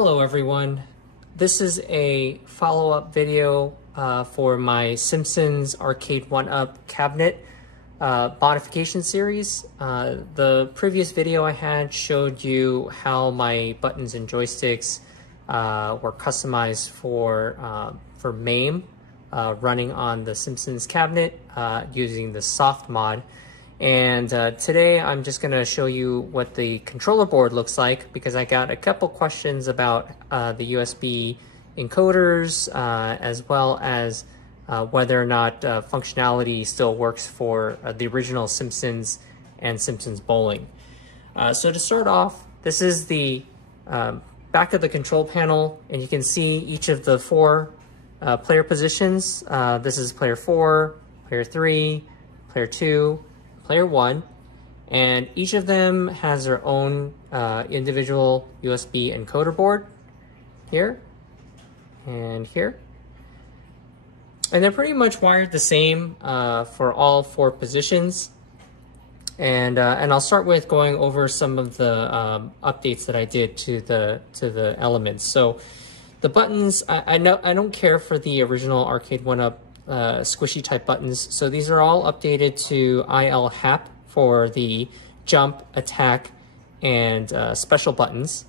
Hello everyone. This is a follow-up video for my Simpsons Arcade 1-Up cabinet modification series. The previous video I had showed you how my buttons and joysticks were customized for Mame running on the Simpsons cabinet using the soft mod. And today I'm just going to show you what the controller board looks like, because I got a couple questions about the USB encoders as well as whether or not functionality still works for the original Simpsons and Simpsons Bowling. So to start off, this is the back of the control panel, and you can see each of the four player positions. This is player 4, player 3, player 2, player 1, and each of them has their own individual USB encoder board here and here. And they're pretty much wired the same for all four positions. And I'll start with going over some of the updates that I did to the elements. So the buttons, I don't care for the original Arcade 1-Up squishy type buttons. So these are all updated to IL Happ for the jump, attack, and special buttons.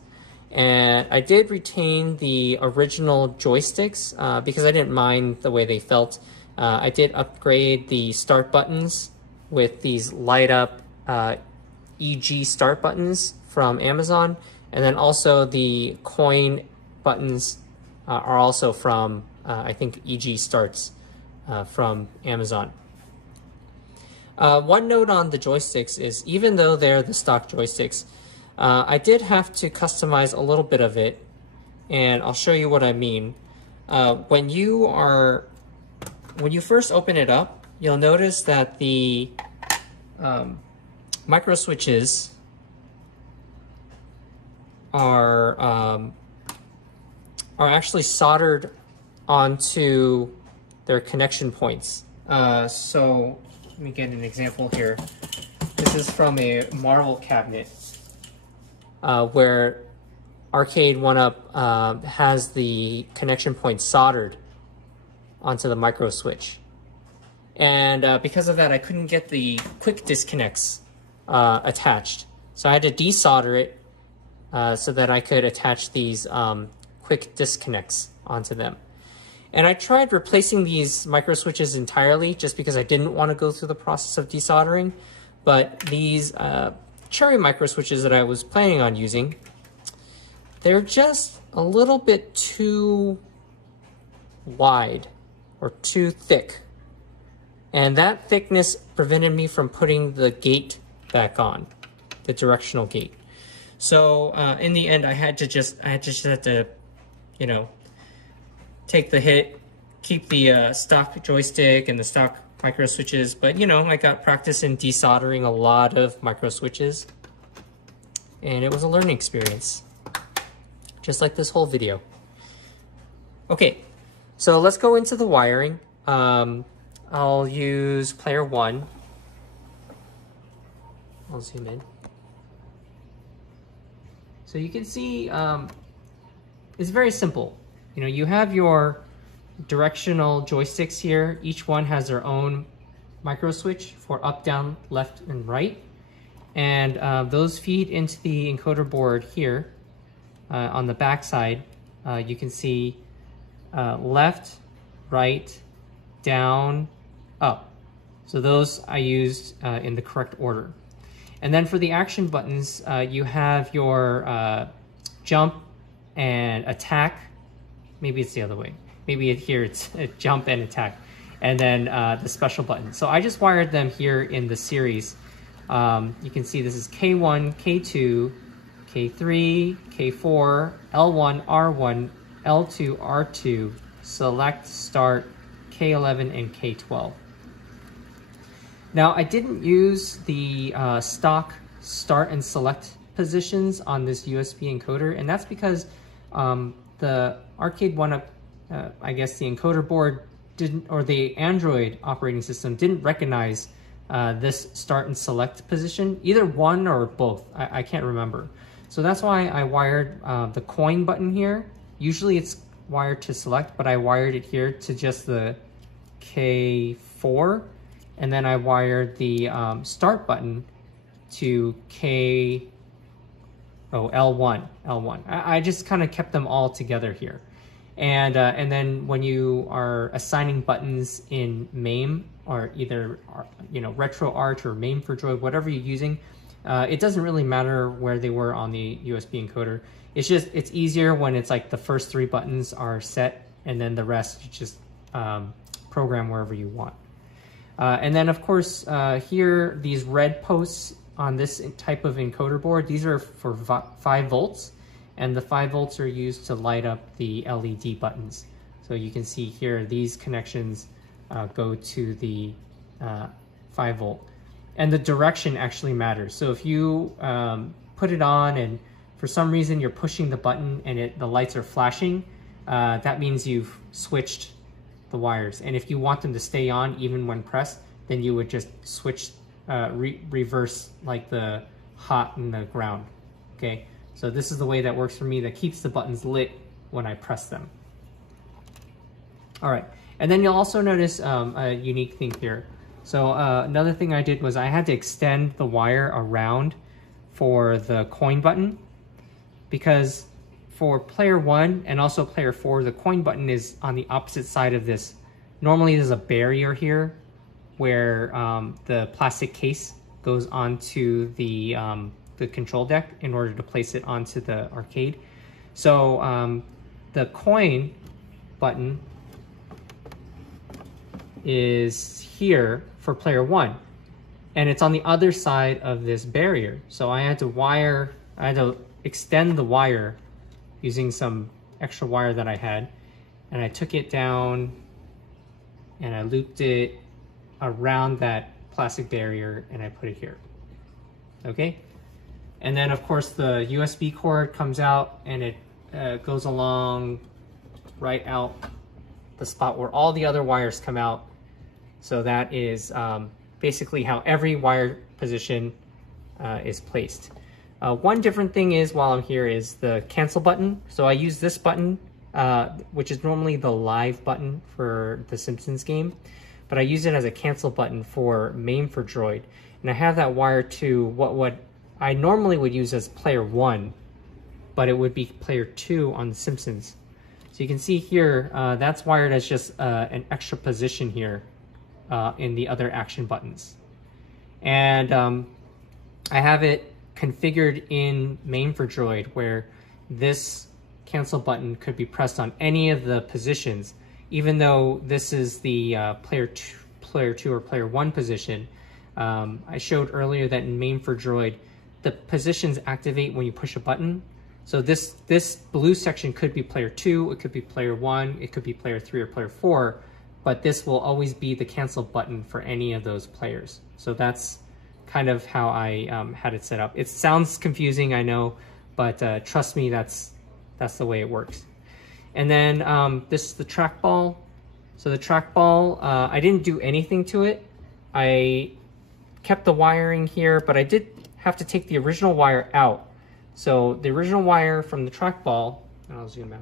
And I did retain the original joysticks because I didn't mind the way they felt. I did upgrade the start buttons with these light up EG start buttons from Amazon. And then also the coin buttons are also from, I think, EG starts from Amazon. One note on the joysticks is, even though they're the stock joysticks, I did have to customize a little bit of it, and I'll show you what I mean. When you first open it up, you'll notice that the micro switches are actually soldered onto their connection points. So let me get an example here. This is from a Marvel cabinet where Arcade 1-Up has the connection point soldered onto the micro switch. And because of that, I couldn't get the quick disconnects attached. So I had to desolder it so that I could attach these quick disconnects onto them. And I tried replacing these micro switches entirely just because I didn't want to go through the process of desoldering. But these cherry micro switches that I was planning on using, they're just a little bit too wide or too thick. And that thickness prevented me from putting the gate back on, the directional gate. So in the end, I had to just you know, take the hit, keep the stock joystick and the stock micro switches, but you know, I got practice in desoldering a lot of micro switches, and it was a learning experience, just like this whole video. Okay, so let's go into the wiring. I'll use player 1. I'll zoom in. So you can see it's very simple. You know, you have your directional joysticks here. Each one has their own micro switch for up, down, left, and right. And those feed into the encoder board here on the back side. You can see left, right, down, up. So those I used in the correct order. And then for the action buttons, you have your jump and attack. Maybe it's the other way. Maybe here it's jump and attack. And then the special button. So I just wired them here in the series. You can see this is K1, K2, K3, K4, L1, R1, L2, R2, select, start, K11, and K12. Now, I didn't use the stock start and select positions on this USB encoder, and that's because the Arcade 1-Up, I guess the encoder board didn't, or the Android operating system didn't recognize this start and select position, either one or both. I can't remember. So that's why I wired the coin button here. Usually it's wired to select, but I wired it here to just the K4. And then I wired the start button to L1. I just kind of kept them all together here. And then when you are assigning buttons in MAME, or either RetroArch or Mame4Droid, whatever you're using, it doesn't really matter where they were on the USB encoder. It's easier when it's like the first 3 buttons are set, and then the rest you just program wherever you want. And then of course here, these red posts on this type of encoder board, these are for 5 volts, and the 5 volts are used to light up the LED buttons. So you can see here, these connections go to the 5 volt. And the direction actually matters. So if you put it on and for some reason you're pushing the button and the lights are flashing, that means you've switched the wires. And if you want them to stay on even when pressed, then you would just switch, reverse like the hot and the ground, okay? So this is the way that works for me, that keeps the buttons lit when I press them. All right, and then you'll also notice a unique thing here. So another thing I did was I had to extend the wire around for the coin button, because for player 1 and also player 4, the coin button is on the opposite side of this. Normally there's a barrier here where the plastic case goes onto the control deck in order to place it onto the arcade. So the coin button is here for player 1, and it's on the other side of this barrier. So I had to extend the wire using some extra wire that I had, and I took it down and I looped it around that plastic barrier and I put it here. Okay, and then of course the USB cord comes out and it goes along right out the spot where all the other wires come out. So that is basically how every wire position is placed. One different thing is, while I'm here, is the cancel button. So I use this button, which is normally the live button for the Simpsons game, but I use it as a cancel button for Mame4Droid. And I have that wire to what I normally would use as player 1, but it would be player 2 on The Simpsons. So you can see here, that's wired as just an extra position here in the other action buttons. And I have it configured in Mame4Droid where this cancel button could be pressed on any of the positions, even though this is the player 2 or player 1 position. I showed earlier that in Mame4Droid, the positions activate when you push a button. So this blue section could be player 2, it could be player 1, it could be player 3 or player 4, but this will always be the cancel button for any of those players. So that's kind of how I had it set up. It sounds confusing, I know, but trust me, that's the way it works. And then this is the trackball. So the trackball, I didn't do anything to it. I kept the wiring here, but I did have to take the original wire out. So the original wire from the trackball, and I'll zoom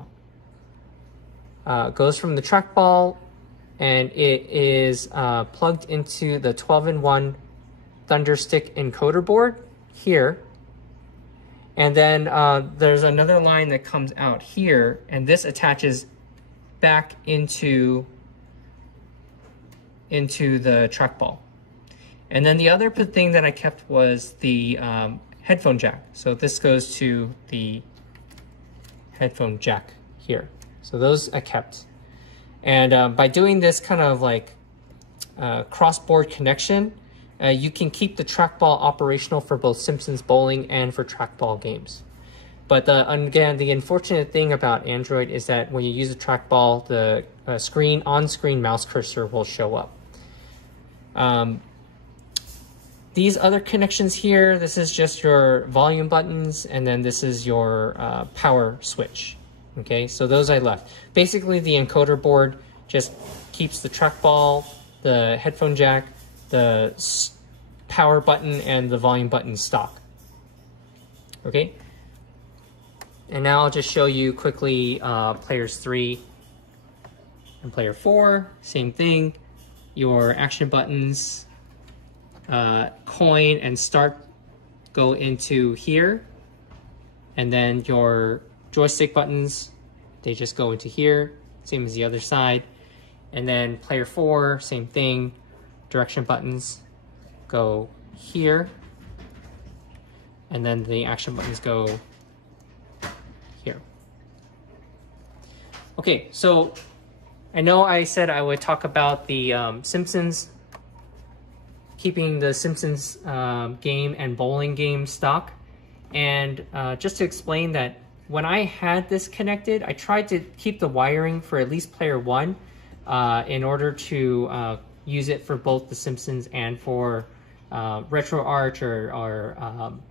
out, goes from the trackball, and it is plugged into the 12-in-1 Thunderstick encoder board here. And then there's another line that comes out here, and this attaches back into the trackball. And then the other thing that I kept was the headphone jack. So this goes to the headphone jack here. So those I kept. And by doing this kind of like cross-board connection, you can keep the trackball operational for both Simpsons Bowling and for trackball games. But again, the unfortunate thing about Android is that when you use a trackball, the on-screen mouse cursor will show up. These other connections here, this is just your volume buttons, and then this is your power switch. Okay, so those I left. Basically, the encoder board just keeps the trackball, the headphone jack, the power button, and the volume button stock. Okay, And now I'll just show you quickly players 3 and player 4, same thing. Your action buttons, coin and start go into here. And then your joystick buttons, they just go into here, same as the other side. And then player 4, same thing. Direction buttons go here. And then the action buttons go here. Okay, so I know I said I would talk about the Simpsons, keeping the Simpsons game and bowling game stock. And just to explain that, when I had this connected, I tried to keep the wiring for at least player 1 in order to use it for both the Simpsons and for RetroArch or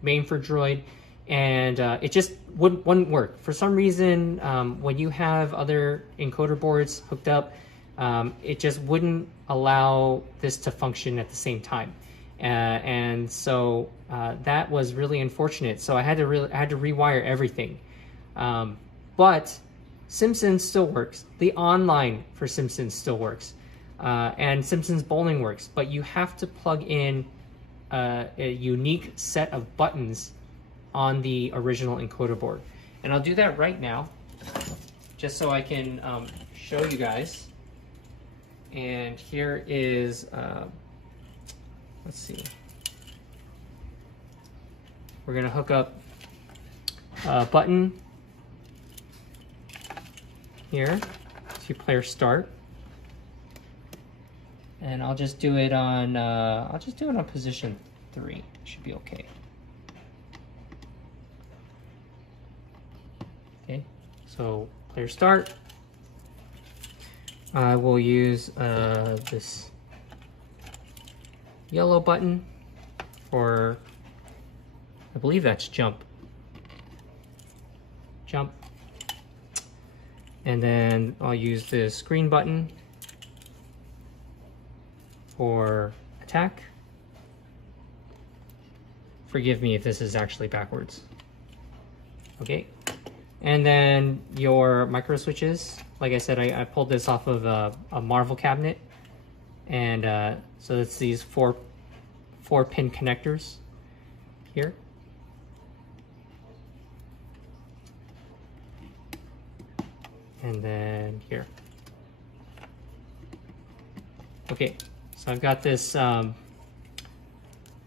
Mame4Droid, and it just wouldn't work. For some reason, when you have other encoder boards hooked up, it just wouldn't allow this to function at the same time. And so that was really unfortunate. So I had to rewire everything. But Simpsons still works. The online for Simpsons still works. And Simpsons Bowling works, but you have to plug in a unique set of buttons on the original encoder board. And I'll do that right now, just so I can show you guys. And here is, let's see. We're gonna hook up a button here to player start. And I'll just do it on position 3. Should be okay. Okay, so player start. I will use this yellow button for, I believe that's jump. Jump. And then I'll use this green button for attack. Forgive me if this is actually backwards. Okay. And then your micro switches. Like I said, I pulled this off of a Marvel cabinet. And so it's these four pin connectors here. And then here. Okay, so I've got this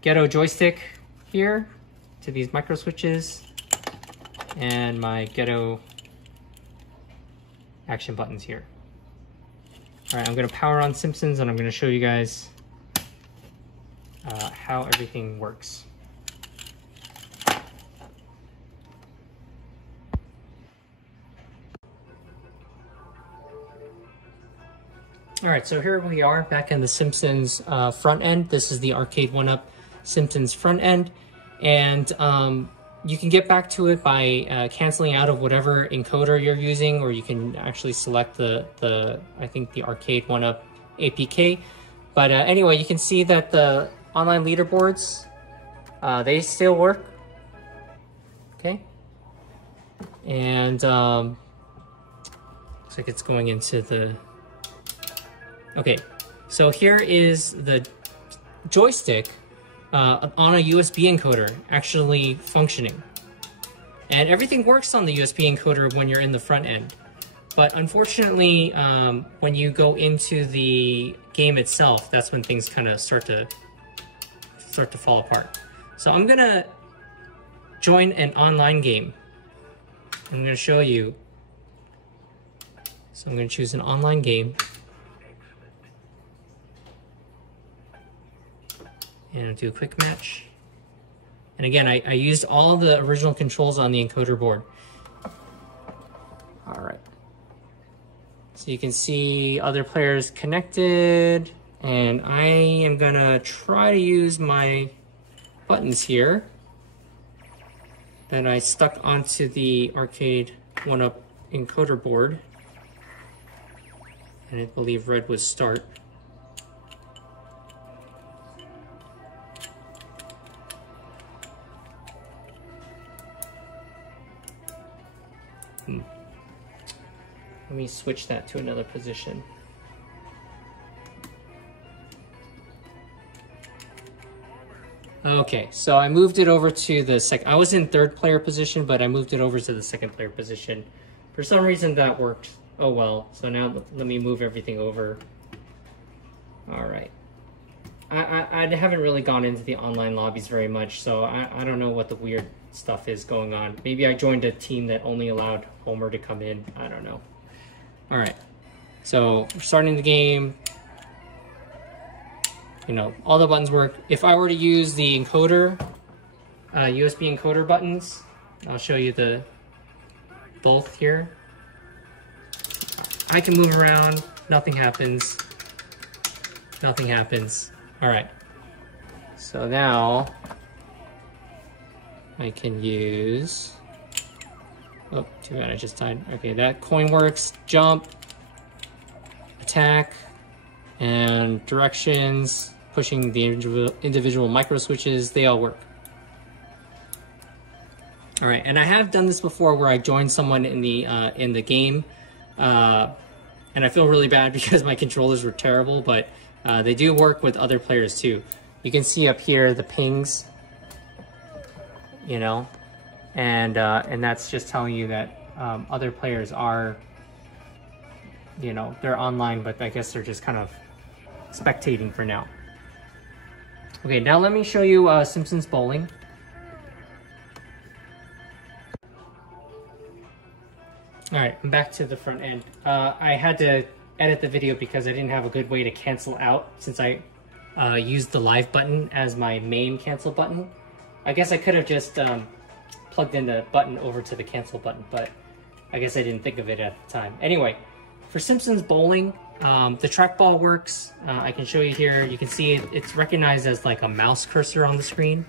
ghetto joystick here to these micro switches and my ghetto action buttons here. All right, I'm gonna power on Simpsons and I'm gonna show you guys how everything works. All right, so here we are back in the Simpsons front end. This is the Arcade 1-Up Simpsons front end. And you can get back to it by canceling out of whatever encoder you're using, or you can actually select the I think the Arcade 1-Up APK. But anyway, you can see that the online leaderboards, they still work. Okay. And looks like it's going into the... Okay, so here is the joystick on a USB encoder actually functioning. And everything works on the USB encoder when you're in the front end. But unfortunately, when you go into the game itself, that's when things kind of start to fall apart. So I'm gonna join an online game. I'm gonna show you. So I'm gonna choose an online game. And I'll do a quick match. And again, I used all the original controls on the encoder board. All right. So you can see other players connected, and I am gonna try to use my buttons here that I stuck onto the Arcade 1-Up encoder board. And I believe red was start. Let me switch that to another position. Okay, so I moved it over to the second. I was in third player position, but I moved it over to the second player position. For some reason that worked. Oh well. So now let me move everything over. All right. I haven't really gone into the online lobbies very much, so I don't know what the weird stuff is going on. Maybe I joined a team that only allowed Homer to come in. I don't know. All right. So we're starting the game. You know, all the buttons work. If I were to use the encoder, USB encoder buttons, I'll show you the both here. I can move around, nothing happens. Nothing happens. All right. So now I can use, oh, too bad I just died. Okay, that coin works, jump, attack, and directions, pushing the individual micro switches, they all work. All right, and I have done this before where I joined someone in the game, and I feel really bad because my controllers were terrible, but they do work with other players too. You can see up here the pings, you know, and that's just telling you that other players are, you know, they're online, but I guess they're just kind of spectating for now. Okay, now let me show you Simpsons Bowling. All right, I'm back to the front end. I had to edit the video because I didn't have a good way to cancel out since I used the live button as my main cancel button. I guess I could have just plugged in the button over to the cancel button, but I guess I didn't think of it at the time. Anyway, for Simpsons Bowling, the trackball works. I can show you here. You can see it's recognized as like a mouse cursor on the screen.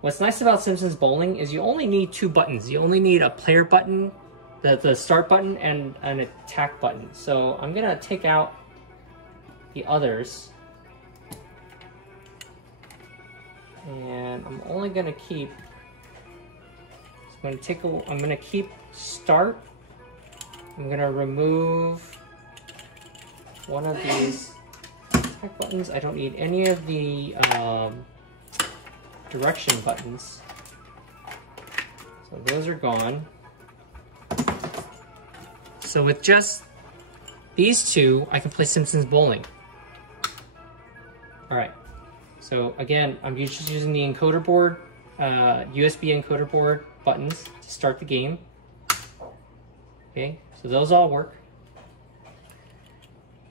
What's nice about Simpsons Bowling is you only need two buttons. You only need a player button, the start button, and an attack button. So I'm gonna take out the others, and I'm only gonna keep. I'm gonna keep start. I'm gonna remove one of these attack buttons. I don't need any of the direction buttons. So those are gone. So with just these two, I can play Simpsons Bowling. All right. So again, I'm just using the encoder board, USB encoder board buttons to start the game. Okay, so those all work.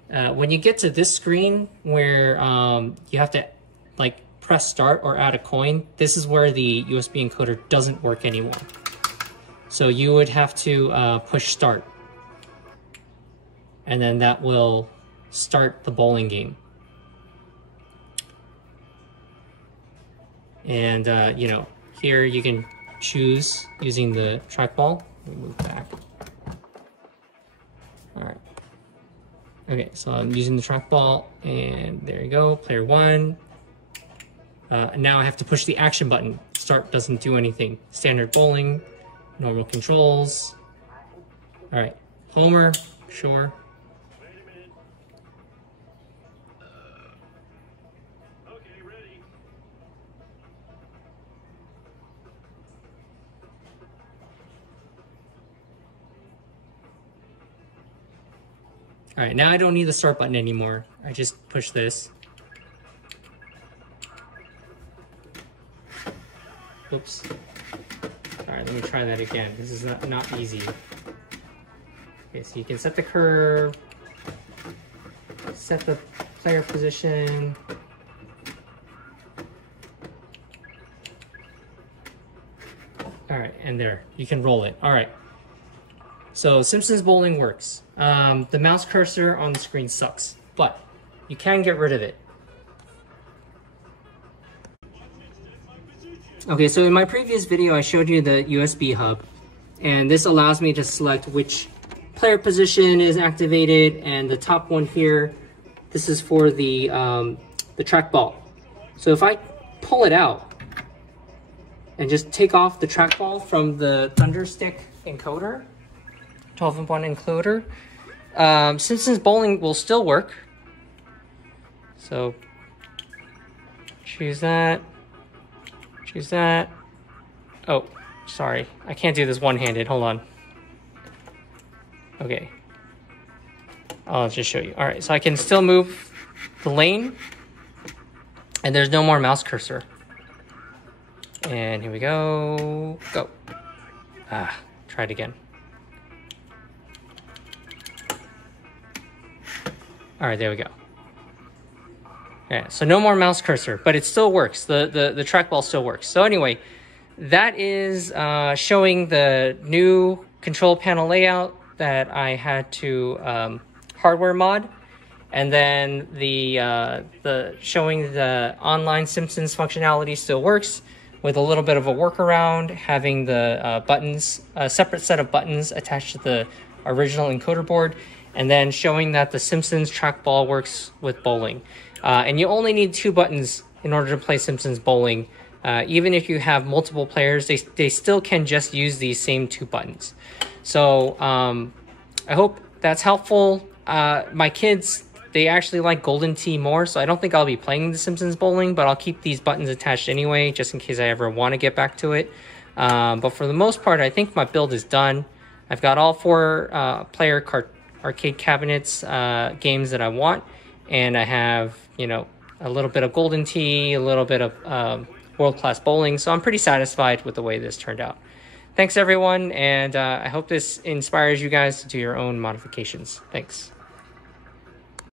When you get to this screen where you have to like press start or add a coin, this is where the USB encoder doesn't work anymore. So you would have to push start, and then that will start the bowling game. And you know, here you can choose using the trackball. Let me move back. All right. Okay, so I'm using the trackball, and there you go, player one. Now I have to push the action button. Start doesn't do anything. Standard bowling, normal controls. All right, Homer, sure. All right, now I don't need the start button anymore. I just push this. Oops. All right, let me try that again. This is not easy. Okay, so you can set the curve, set the player position. All right, and there, you can roll it. All right. So Simpsons Bowling works. The mouse cursor on the screen sucks, but you can get rid of it. Okay, so in my previous video, I showed you the USB hub, and this allows me to select which player position is activated, and the top one here, this is for the trackball. So if I pull it out and just take off the trackball from the thunder stick encoder, 12-in-1 encoder. Simpsons bowling will still work. So choose that. Choose that. Oh, sorry. I can't do this one-handed. Hold on. Okay. I'll just show you. All right, so I can still move the lane, and there's no more mouse cursor. And here we go. Go. Try it again. All right, there we go. Yeah, so no more mouse cursor, but it still works. The trackball still works. So anyway, that is showing the new control panel layout that I had to hardware mod, and then the showing the online Simpsons functionality still works with a little bit of a workaround, having the buttons, a separate set of buttons attached to the original encoder board, and then showing that the Simpsons trackball works with bowling. And you only need 2 buttons in order to play Simpsons bowling. Even if you have multiple players, they still can just use these same 2 buttons. So I hope that's helpful. My kids, they actually like Golden Tee more, so I don't think I'll be playing the Simpsons bowling, but I'll keep these buttons attached anyway, just in case I ever want to get back to it. But for the most part, I think my build is done. I've got all 4 player arcade cabinets games that I want, and I have, you know, a little bit of Golden Tee, a little bit of world-class bowling, so I'm pretty satisfied with the way this turned out. Thanks everyone, and I hope this inspires you guys to do your own modifications. Thanks.